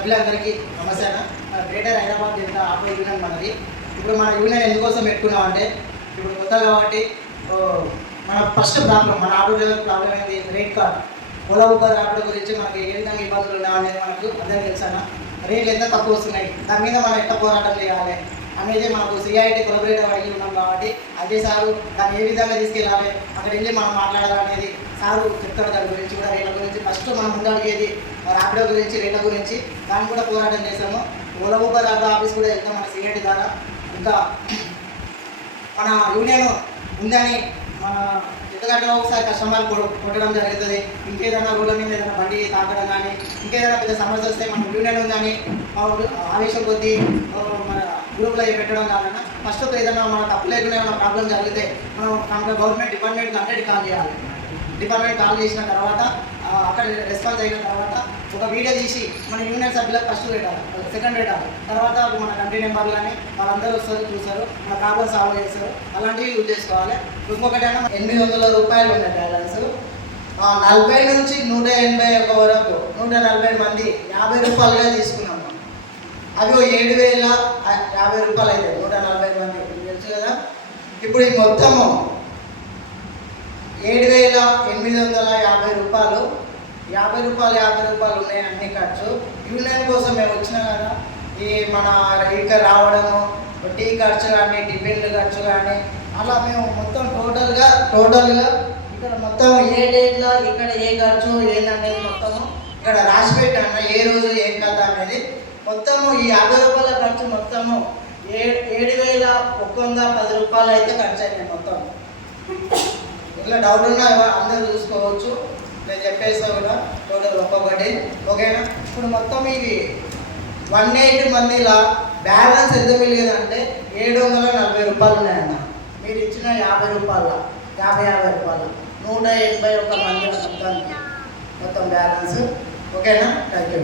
సభ్యులందరికీ నమస్కారం. గ్రేటర్ హైదరాబాద్ జిల్లా ఆటో యూనియన్ మనది. ఇప్పుడు మన యూనియన్ ఎందుకోసం పెట్టుకున్నామంటే, ఇప్పుడు కొత్త కాబట్టి మన ఫస్ట్ ప్రాబ్లం, మన ఆటో డ్రైవర్ ప్రాబ్లం ఏంది? Rate card. Ola Uber auto గురించి మనకి ఏ విధంగా ఇబ్బందులు ఉన్నాయనేది మనకు అందరికీ తెలుసా. రేట్లు ఎంత తక్కువ వస్తున్నాయి, దాని మీద మనం ఎంత పోరాటం చేయాలి అనేది మనకు సిఐటి కొలబరేటర్ అడిగి ఉన్నాం కాబట్టి అదే సారు దాన్ని ఏ విధంగా తీసుకెళ్ళాలి, అక్కడ వెళ్ళి మనం మాట్లాడాలనేది సారు చెప్తారు. దాని గురించి కూడా రేట్ల గురించి ఫస్ట్ మనం ముందడిగేది ర్యాపిడో గురించి, రేట్ల గురించి దాన్ని కూడా పోరాటం చేసాము. ఓలా ఊబర్ ఆఫీస్ కూడా వెళ్తాం మన సిఐటి ద్వారా. ఇంకా మన యూనియన్ ఉందని మన ఎందుకంటే ఒకసారి కస్టమర్ కొట్టడం జరుగుతుంది, ఇంకేదైనా రోడ్ల మీద ఏదైనా బండి తాకడం కానీ ఇంకేదైనా పెద్ద సమస్య వస్తే మన యూనియన్ ఉందని ఆవేశం కొద్దీ మన గ్రూప్లో పెట్టడం కాదన్నా ఫస్ట్ ఏదైనా మన తప్పు లేకుండా ఏమైనా ప్రాబ్లం జరిగితే మనం గవర్నమెంట్ డిపార్ట్మెంట్కి అన్నిటి కాల్ చేయాలి. డిపార్ట్మెంట్ కాల్ చేసిన తర్వాత అక్కడ రెస్పాన్స్ అయిన తర్వాత ఒక వీడియో తీసి మన యూనియన్ సభ్యులకు ఫస్ట్ పెట్టాలి, సెకండ్ పెట్టాలి. తర్వాత మన కంట్రీ నెంబర్లు కానీ వాళ్ళందరూ వస్తారు, చూస్తారు, మన ప్రాబ్లమ్ సాల్వ్ చేస్తారు. అలాంటివి యూజ్ చేసుకోవాలి. ఇంకొకటైనా 800 రూపాయలు ఉన్నాయి బ్యాలెన్స్. 40 నుంచి 181 వరకు 140 మంది 50 రూపాయలుగా తీసుకున్నాం. అవి 7,050 రూపాయలు అయితే 140 మంది తెలుసు కదా. ఇప్పుడు ఈ మొత్తము 7,850 రూపాయలు, 50 రూపాయలు ఉన్నాయి అన్ని ఖర్చు. యూనియన్ కోసం మేము వచ్చినా కదా, ఈ మన ఇక్కడ రావడము, టీ ఖర్చు కానీ, టిఫిన్లు ఖర్చు కానీ, అలా మేము మొత్తం టోటల్గా ఇక్కడ మొత్తం ఏ డేట్లో ఇక్కడ ఏ ఖర్చు ఏందనేది మొత్తము ఇక్కడ రాసి పెట్టాను. ఏ రోజు ఏం కథ అనేది మొత్తము ఈ 50 రూపాయల ఖర్చు మొత్తము 7,110 రూపాయలు అయితే ఖర్చు అయినాయి మొత్తం. ఇలా డౌట్ ఉన్నా అందరూ చూసుకోవచ్చు, నేను చెప్పేస్తా కూడా టోటల్ ఒక్కొక్కటి. ఓకేనా? ఇప్పుడు మొత్తం ఇది 180 మందిలా బ్యాలెన్స్ ఎంత మిగిలిందంటే 740 రూపాయలు ఉన్నాయన్న. మీరు ఇచ్చిన 50 రూపాయల 50 రూపాయలు 181 మంది మొత్తం బ్యాలెన్స్. ఓకేనా? Thank you.